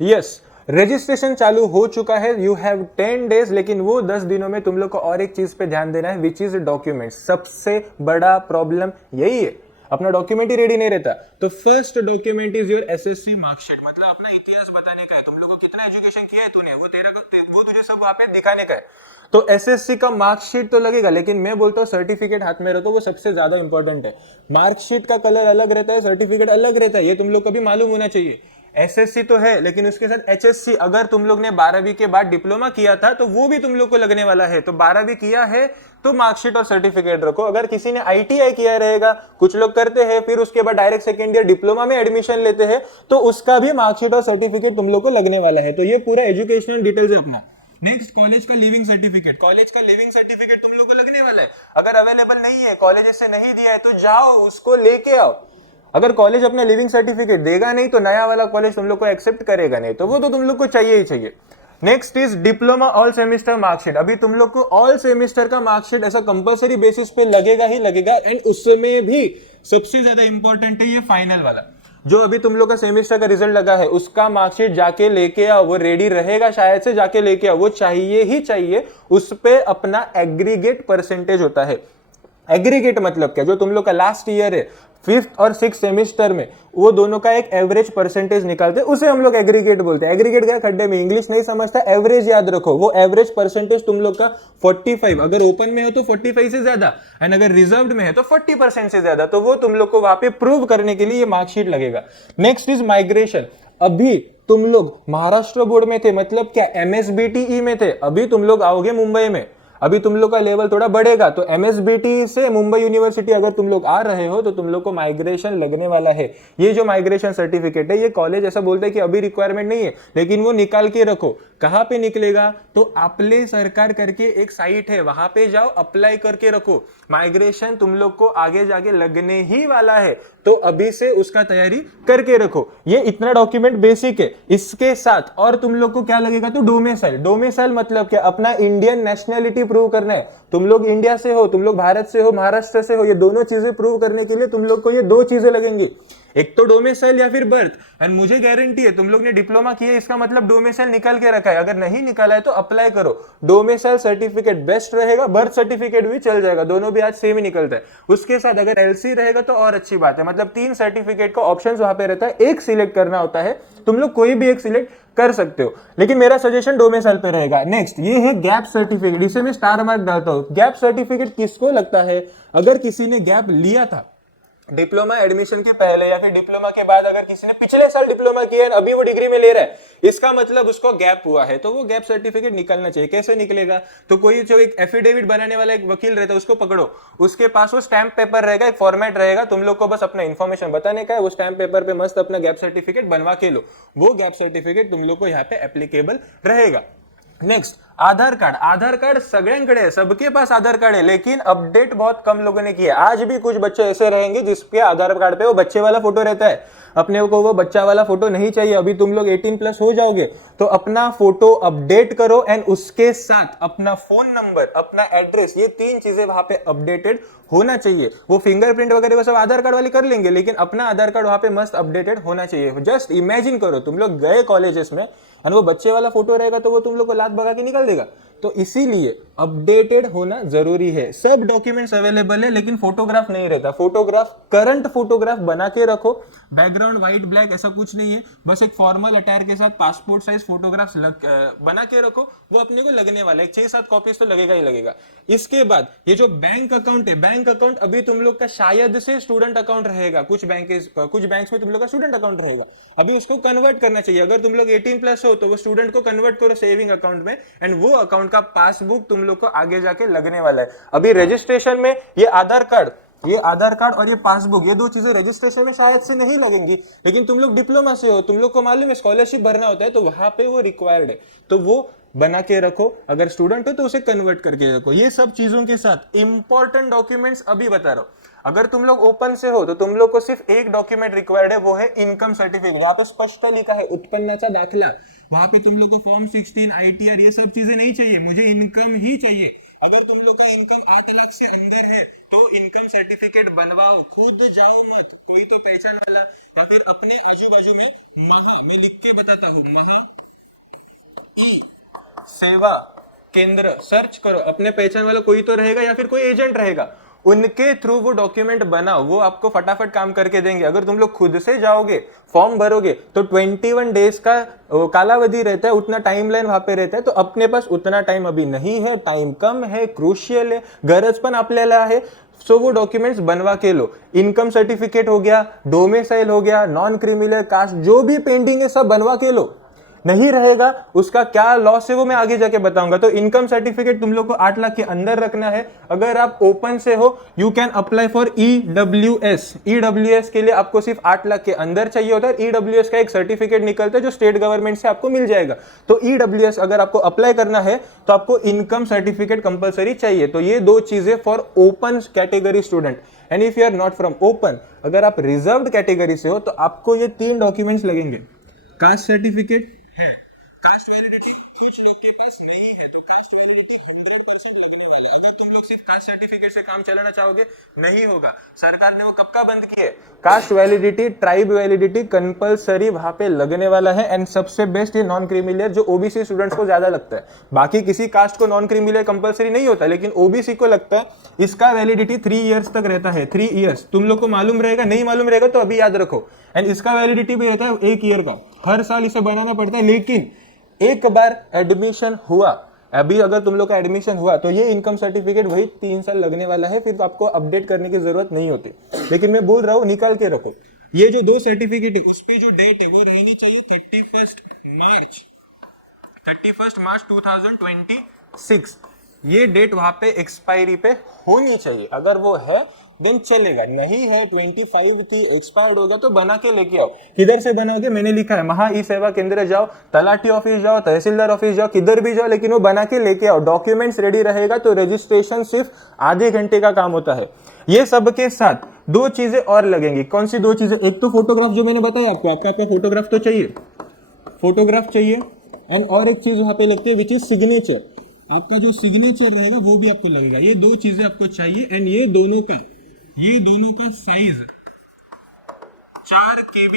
Yes, registration चालू हो चुका है, यू हैव 10 डेज, लेकिन वो 10 दिनों में तुम लोग को और एक चीज पे ध्यान देना है, विच इज डॉक्यूमेंट। सबसे बड़ा प्रॉब्लम यही है, अपना डॉक्यूमेंट ही रेडी नहीं रहता। तो first document is your SSC marksheet, मतलब अपना इतिहास बताने का है, तुम लोग को कितना एजुकेशन किया है तूने, वो तुझे सब वहां पे दिखाने का है। तो एसएससी का मार्कशीट तो लगेगा, लेकिन मैं बोलता हूँ सर्टिफिकेट हाथ में रखो, वो सबसे ज्यादा इंपॉर्टेंट है। मार्कशीट का कलर अलग रहता है, सर्टिफिकेट अलग रहता है, ये तुम लोग को भी मालूम होना चाहिए। एसएससी तो है, लेकिन उसके साथ एचएससी, अगर तुम लोग ने 12वीं के बाद डिप्लोमा किया था तो वो भी तुम लोग को लगने वाला है। तो 12वीं किया है तो मार्कशीट और सर्टिफिकेट रखो। अगर किसी ने आईटीआई किया रहेगा, कुछ लोग करते हैं, फिर उसके बाद डायरेक्ट सेकेंड ईयर डिप्लोमा में एडमिशन लेते हैं, तो उसका भी मार्कशीट और सर्टिफिकेट तुम लोग को लगने वाला है। तो ये पूरा एजुकेशनल डिटेल्स है अपना। नेक्स्ट, कॉलेज का लिविंग सर्टिफिकेट। कॉलेज का लिविंग सर्टिफिकेट तुम लोग को लगने वाला है। अगर अवेलेबल नहीं है, कॉलेज से नहीं दिया है, तो जाओ उसको लेके आओ। अगर कॉलेज अपना लिविंग सर्टिफिकेट देगा नहीं, तो नया वाला कॉलेज तुम लोग को एक्सेप्ट करेगा नहीं, तो वो तो तुम लोग को चाहिए ही चाहिए। Next is diploma all semester marksheet. अभी तुम लोग को ऑल सेमेस्टर का मार्कशीट ऐसा कंपलसरी बेसिस पे लगेगा ही लगेगा, एंड उसमें भी सबसे ज्यादा इंपॉर्टेंट है ये फाइनल वाला। जो अभी तुम लोग का सेमेस्टर का रिजल्ट लगा है, उसका मार्कशीट जाके लेके आओ, वो रेडी रहेगा शायद से, जाके लेके आओ, वो चाहिए ही चाहिए। उस पे अपना एग्रीगेट परसेंटेज होता है। एग्रीगेट मतलब क्या, जो तुम लोग का लास्ट ईयर है, 5th और 6th सेमेस्टर में, वो दोनों का एक एवरेज परसेंटेज निकालते हैं, उसे हम लोग एग्रीगेट बोलते हैं। एग्रीगेट क्या खड्डे में, इंग्लिश नहीं समझता, एवरेज याद रखो। वो एवरेज परसेंटेज तुम लोग का 45, अगर ओपन में हो तो 45 से ज्यादा, एंड अगर रिजर्व्ड में है तो 40% से ज्यादा, तो वो तुम लोग को वहां पे प्रूव करने के लिए ये मार्कशीट लगेगा। Next is migration. अभी तुम लोग महाराष्ट्र बोर्ड में थे, मतलब क्या एमएसबीटीई में थे, अभी तुम लोग आओगे मुंबई में, अभी तुम लोग का लेवल थोड़ा बढ़ेगा, तो एमएसबीटी से मुंबई यूनिवर्सिटी अगर तुम लोग आ रहे हो, तो तुम लोग को माइग्रेशन लगने वाला है। ये जो माइग्रेशन सर्टिफिकेट है, ये कॉलेज ऐसा बोलता है कि अभी रिक्वायरमेंट नहीं है, लेकिन वो निकाल के रखो। कहां पे निकलेगा, तो आपले सरकार करके एक साइट है, वहां पे जाओ, अप्लाई करके रखो। माइग्रेशन तुम लोग को आगे जाके लगने ही वाला है, तो अभी से उसका तैयारी करके रखो। ये इतना डॉक्यूमेंट बेसिक है। इसके साथ और तुम लोग को क्या लगेगा, तो डोमिसाइल। डोमिसाइल मतलब क्या, अपना इंडियन नेशनैलिटी प्रूव करना है। तुम लोग इंडिया से हो, तुम लोग भारत से हो, महाराष्ट्र से हो, ये दोनों चीजें प्रूव करने के लिए तुम लोग को ये दो चीजें लगेंगी, एक तो डोमिसाइल या फिर बर्थ। एंड मुझे गारंटी है तुम लोग ने डिप्लोमा किया, इसका मतलब डोमिसाइल निकाल के रखा है। अगर नहीं निकाला है तो अप्लाई करो। डोमिसाइल सर्टिफिकेट बेस्ट रहेगा, बर्थ सर्टिफिकेट भी चल जाएगा, दोनों भी आज सेम ही निकलता है। उसके साथ अगर एलसी रहेगा तो और अच्छी बात है, मतलब 3 सर्टिफिकेट का ऑप्शन वहां पे रहता है, एक सिलेक्ट करना होता है। तुम लोग कोई भी एक सिलेक्ट कर सकते हो, लेकिन मेरा सजेशन डोमिसाइल पे रहेगा। नेक्स्ट ये है गैप सर्टिफिकेट, इसे मैं स्टार मार्क डालता हूं। गैप सर्टिफिकेट किसको लगता है, अगर किसी ने गैप लिया था डिप्लोमा एडमिशन के पहले या फिर डिप्लोमा के बाद, अगर किसी ने पिछले साल डिप्लोमा किया है, अभी वो डिग्री में ले रहा है, इसका मतलब उसको गैप हुआ है, तो वो गैप सर्टिफिकेट निकलना चाहिए। कैसे निकलेगा, तो कोई जो एक एफिडेविट बनाने वाला एक वकील रहता है, उसको पकड़ो, उसके पास वो स्टैंप पेपर रहेगा, एक फॉर्मेट रहेगा, तुम लोग को बस अपना इंफॉर्मेशन बताने का है, वो स्टैंप पेपर पे मस्त अपना गैप सर्टिफिकेट बनवा के लो, वो गैप सर्टिफिकेट तुम लोग को यहाँ पे एप्लीकेबल रहेगा। नेक्स्ट आधार कार्ड। आधार कार्ड सगळ्यांकडे है, सबके पास आधार कार्ड है, लेकिन अपडेट बहुत कम लोगों ने किया। आज भी कुछ बच्चे ऐसे रहेंगे जिसके आधार कार्ड पे वो बच्चे वाला फोटो रहता है, अपने को वो बच्चा वाला फोटो नहीं चाहिए। अभी तुम लोग 18+ हो जाओगे तो अपना फोटो अपडेट करो, एंड उसके साथ अपना फोन नंबर, अपना एड्रेस, ये 3 चीजें वहां पे अपडेटेड होना चाहिए। वो फिंगरप्रिंट वगैरह वो सब आधार कार्ड वाले कर लेंगे, लेकिन अपना आधार कार्ड वहां पे मस्त अपडेटेड होना चाहिए। जस्ट इमेजिन करो तुम लोग गए कॉलेजेस में और वो बच्चे वाला फोटो रहेगा, तो वो तुम लोग को लात भगा के निकल देगा। तो इसीलिए अपडेटेड होना जरूरी है। सब डॉक्यूमेंट्स अवेलेबल है, लेकिन फोटोग्राफ नहीं रहता। फोटोग्राफ करंट फोटोग्राफ बना के रखो, बैकग्राउंड व्हाइट ब्लैक ऐसा कुछ नहीं है, बस एक फॉर्मल अटायर के साथ पासपोर्ट साइज फोटोग्राफ्स बना के रखो, वो अपने को लगने वाला है। 6-7 कॉपीज तो लगेगा ही लगेगा। इसके बाद ये जो बैंक अकाउंट है, बैंक अकाउंट अभी तुम लोग का शायद से स्टूडेंट अकाउंट रहेगा, कुछ बैंक्स में तुम लोग का स्टूडेंट अकाउंट रहेगा, अभी उसको कन्वर्ट करना चाहिए। अगर तुम लोग 18+ हो तो वो स्टूडेंट को कन्वर्ट करो सेविंग अकाउंट में, एंड वो अकाउंट का पासबुक तुम लोग को आगे जाके लगने वाला है। अभी रजिस्ट्रेशन में ये आधार कार्ड और ये पासबुक, ये 2 चीजें रजिस्ट्रेशन में शायद से नहीं लगेंगी, लेकिन तुम लोग डिप्लोमा से हो, तुम लोग को मालूम है स्कॉलरशिप भरना होता है, तो वहां पे वो रिक्वायर्ड है, तो वो बना के रखो। अगर स्टूडेंट हो तो उसे कन्वर्ट करके रखो। ये सब चीजों के साथ इंपॉर्टेंट डॉक्यूमेंट्स अभी बता रहा हूं। अगर तुम लोग ओपन से हो तो तुम लोग को सिर्फ एक डॉक्यूमेंट रिक्वायर्ड है, वो है इनकम सर्टिफिकेट। वहां पे स्पष्ट लिखा है उत्पन्नाचा दाखला, वहां पे तुम लोग को फॉर्म 16, आईटीआर, ये सब चीजें नहीं चाहिए, मुझे इनकम ही चाहिए। अगर तुम लोग का इनकम 8 लाख से अंदर है तो इनकम सर्टिफिकेट बनवाओ, खुद जाओ मत, कोई तो पहचान वाला या फिर अपने आजू बाजू में महा, मैं लिख के बताता हूँ, महा ई सेवा केंद्र सर्च करो, अपने पहचान वाला कोई तो रहेगा या फिर कोई एजेंट रहेगा, उनके थ्रू वो डॉक्यूमेंट बनाओ, वो आपको फटाफट काम करके देंगे। अगर तुम लोग खुद से जाओगे फॉर्म भरोगे तो 21 डेज का कालावधि रहता है, उतना टाइमलाइन वहां पे रहता है, तो अपने पास उतना टाइम अभी नहीं है, टाइम कम है, क्रूशियल है, गरज पण आपल्याला है, सो वो डॉक्यूमेंट्स बनवा के लो। इनकम सर्टिफिकेट हो गया, डोमिसाइल हो गया, नॉन क्रिमिनल कास्ट जो भी पेंडिंग है सब बनवा के लो। नहीं रहेगा उसका क्या लॉस है वो मैं आगे जाके बताऊंगा। तो इनकम सर्टिफिकेट तुम लोग को 8 लाख के अंदर रखना है। अगर आप ओपन से हो you can apply for EWS. EWS के लिए आपको सिर्फ 8 लाख के अंदर चाहिए होता है। ईडब्ल्यूएस का एक सर्टिफिकेट निकलता है जो स्टेट गवर्नमेंट से आपको मिल जाएगा। तो ईडब्ल्यूएस अगर आपको अप्लाई करना है तो आपको इनकम सर्टिफिकेट कंपलसरी चाहिए। तो ये दो चीजें for open category student. And if you are not from open, अगर आप रिजर्व्ड कैटेगरी से हो तो आपको ये 3 डॉक्यूमेंट्स लगेंगे। कास्ट सर्टिफिकेट है, कास्ट वैलिडिटी कुछ लोग के पास नहीं है तो कास्ट वैलिडिटी 100% लगने वाला है। अगर तुम लोग सिर्फ कास्ट सर्टिफिकेट से काम चलाना चाहोगे नहीं होगा। सरकार ने वो कब का बंद किया है, cast validity tribe validity compulsory वहां पे लगने वाला है। एंड सबसे बेस्ट ये नॉन क्रीमिलियर जो ओबीसी स्टूडेंट्स को ज्यादा लगता है। बाकी किसी कास्ट को नॉन क्रीमिलियर कंपलसरी नहीं होता, लेकिन ओबीसी को लगता है। इसका वैलिडिटी 3 इयर्स तक रहता है। 3 इयर्स तुम लोग को मालूम रहेगा, नहीं मालूम रहेगा तो अभी याद रखो। एंड इसका वैलिडिटी भी रहता है 1 ईयर का, हर साल इसे बनाना पड़ता है। लेकिन एक बार एडमिशन हुआ, अभी अगर तुम लोग का एडमिशन हुआ तो ये इनकम सर्टिफिकेट वही 3 साल लगने वाला है, फिर तो आपको अपडेट करने की जरूरत नहीं होती। लेकिन मैं बोल रहा हूँ निकाल के रखो। ये जो 2 सर्टिफिकेट है उस पे जो डेट है वो रहनी चाहिए 31 मार्च 2026। ये डेट वहां पे एक्सपायरी पे होनी चाहिए। अगर वो है देन चलेगा, नहीं है 25 थी एक्सपायर्ड होगा तो बना के लेके आओ। किधर से बनाओगे, मैंने लिखा है महा ई सेवा केंद्र जाओ, तलाटी ऑफिस जाओ, तहसीलदार ऑफिस जाओ, किधर भी जाओ, लेकिन वो बना के लेके आओ। डॉक्यूमेंट्स रेडी रहेगा तो रजिस्ट्रेशन सिर्फ आधे घंटे का काम होता है। ये सब के साथ 2 चीजें और लगेंगी। कौन सी 2 चीजें, एक तो फोटोग्राफ जो मैंने बताया आपको, आपका फोटोग्राफ तो चाहिए, फोटोग्राफ चाहिए। एंड और एक चीज वहां पे लगती है विच इज सिग्नेचर। आपका जो सिग्नेचर रहेगा वो भी आपको लगेगा। ये 2 चीजें आपको चाहिए। एंड ये दोनों का साइज 4 KB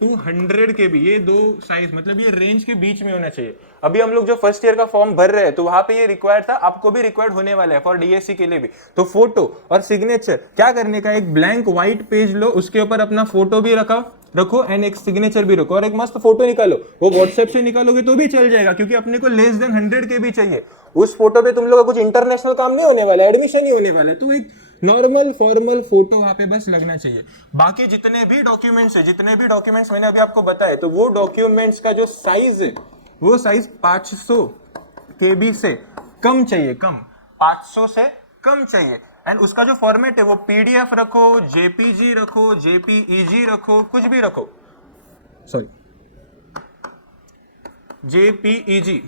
200 KB, ये 2 साइज मतलब ये रेंज के बीच में होना चाहिए। अभी हम लोग जो फर्स्ट ईयर का फॉर्म भर रहे हैं तो वहां पे ये रिक्वायर्ड था, आपको भी रिक्वायर्ड होने वाला है फॉर डीएससी के लिए भी। तो फोटो और सिग्नेचर क्या करने का, एक ब्लैंक व्हाइट पेज लो, उसके ऊपर अपना फोटो भी रखो एंड एक सिग्नेचर भी रखो और एक मस्त फोटो निकालो। वो व्हाट्सएप से निकालोगे तो भी चल जाएगा, क्योंकि अपने को लेस देन 100 KB चाहिए। उस फोटो पे तुम लोग का कुछ इंटरनेशनल काम नहीं होने वाला है, एडमिशन ही होने वाला है। तो एक नॉर्मल फॉर्मल फोटो वहां पे बस लगना चाहिए। बाकी जितने भी डॉक्यूमेंट्स मैंने अभी आपको बताए, तो वो डॉक्यूमेंट्स का जो साइज है वो साइज 500 KB से कम चाहिए, कम 500 से कम चाहिए। एंड उसका जो फॉर्मेट है वो पीडीएफ रखो, जेपीजी रखो, जेपीईजी रखो, कुछ भी रखो, सॉरी जेपीईजी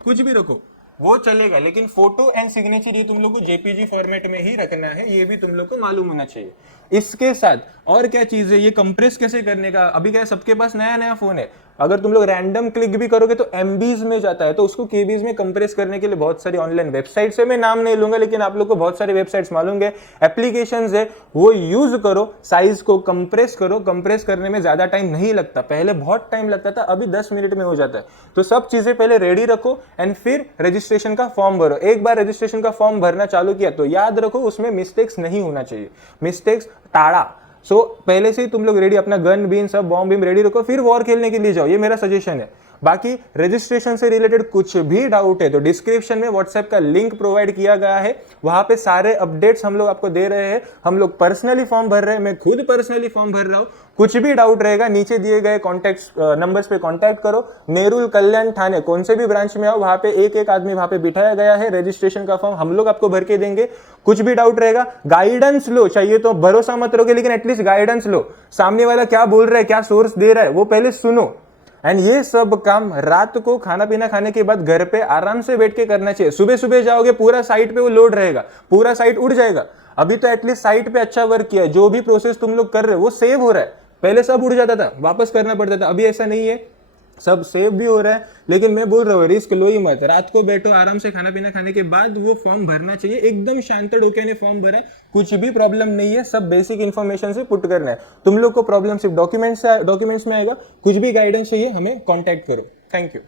कुछ भी रखो वो चलेगा। लेकिन फोटो एंड सिग्नेचर ये तुम लोग को जेपीजी फॉर्मेट में ही रखना है, ये भी तुम लोग को मालूम होना चाहिए। इसके साथ और क्या चीज है, ये कंप्रेस कैसे करने का, अभी क्या सबके पास नया नया फोन है, अगर तुम लोग रैंडम क्लिक भी करोगे तो एमबीज में जाता है, तो उसको केबीज में कंप्रेस करने के लिए बहुत सारी ऑनलाइन वेबसाइट्स है। मैं नाम नहीं लूंगा, लेकिन आप लोग को बहुत सारी वेबसाइट्स मालूम है, एप्लीकेशंस है, वो यूज करो, साइज को कंप्रेस करो। कंप्रेस करने में ज्यादा टाइम नहीं लगता, पहले बहुत टाइम लगता था, अभी 10 मिनट में हो जाता है। तो सब चीजें पहले रेडी रखो एंड फिर रजिस्ट्रेशन का फॉर्म भरो। एक बार रजिस्ट्रेशन का फॉर्म भरना चालू किया तो याद रखो उसमें मिस्टेक्स नहीं होना चाहिए, मिस्टेक्स टाड़ा। पहले से ही तुम लोग रेडी, अपना गन बीन सब बॉम्ब बीम रेडी रखो, फिर वॉर खेलने के लिए जाओ, ये मेरा सजेशन है। बाकी रजिस्ट्रेशन से रिलेटेड कुछ भी डाउट है तो डिस्क्रिप्शन में व्हाट्सएप का लिंक प्रोवाइड किया गया है, वहां पे सारे अपडेट्स हम लोग आपको दे रहे हैं। हम लोग पर्सनली फॉर्म भर रहे हैं, मैं खुद पर्सनली फॉर्म भर रहा हूं। कुछ भी डाउट रहेगा नीचे दिए गए कॉन्टैक्ट नंबर्स पे कॉन्टैक्ट करो। नेरुल कल्याण थाने कौन से भी ब्रांच में आओ, वहां पे एक आदमी वहां पे बिठाया गया है, रजिस्ट्रेशन का फॉर्म हम लोग आपको भर के देंगे। कुछ भी डाउट रहेगा गाइडेंस लो, चाहिए तो भरोसा मत रहोगे लेकिन एटलीस्ट गाइडेंस लो, सामने वाला क्या बोल रहा है, क्या सोर्स दे रहा है वो पहले सुनो। एंड ये सब काम रात को खाना पीना खाने के बाद घर पे आराम से बैठ के करना चाहिए। सुबह सुबह जाओगे पूरा साइट पे वो लोड रहेगा, पूरा साइट उड़ जाएगा। अभी तो एटलीस्ट साइट पे अच्छा वर्क किया है, जो भी प्रोसेस तुम लोग कर रहे हो वो सेव हो रहा है, पहले सब उड़ जाता था, वापस करना पड़ता था, अभी ऐसा नहीं है। सब सेव भी हो रहा है, लेकिन मैं बोल रहा हूँ रिस्क लो ही मत। रात को बैठो आराम से, खाना पीना खाने के बाद वो फॉर्म भरना चाहिए, एकदम शांत होके ने फॉर्म भरा, कुछ भी प्रॉब्लम नहीं है, सब बेसिक इन्फॉर्मेशन से पुट करना है। तुम लोग को प्रॉब्लम सिर्फ डॉक्यूमेंट्स में आएगा, कुछ भी गाइडेंस चाहिए हमें कॉन्टैक्ट करो। Thank you.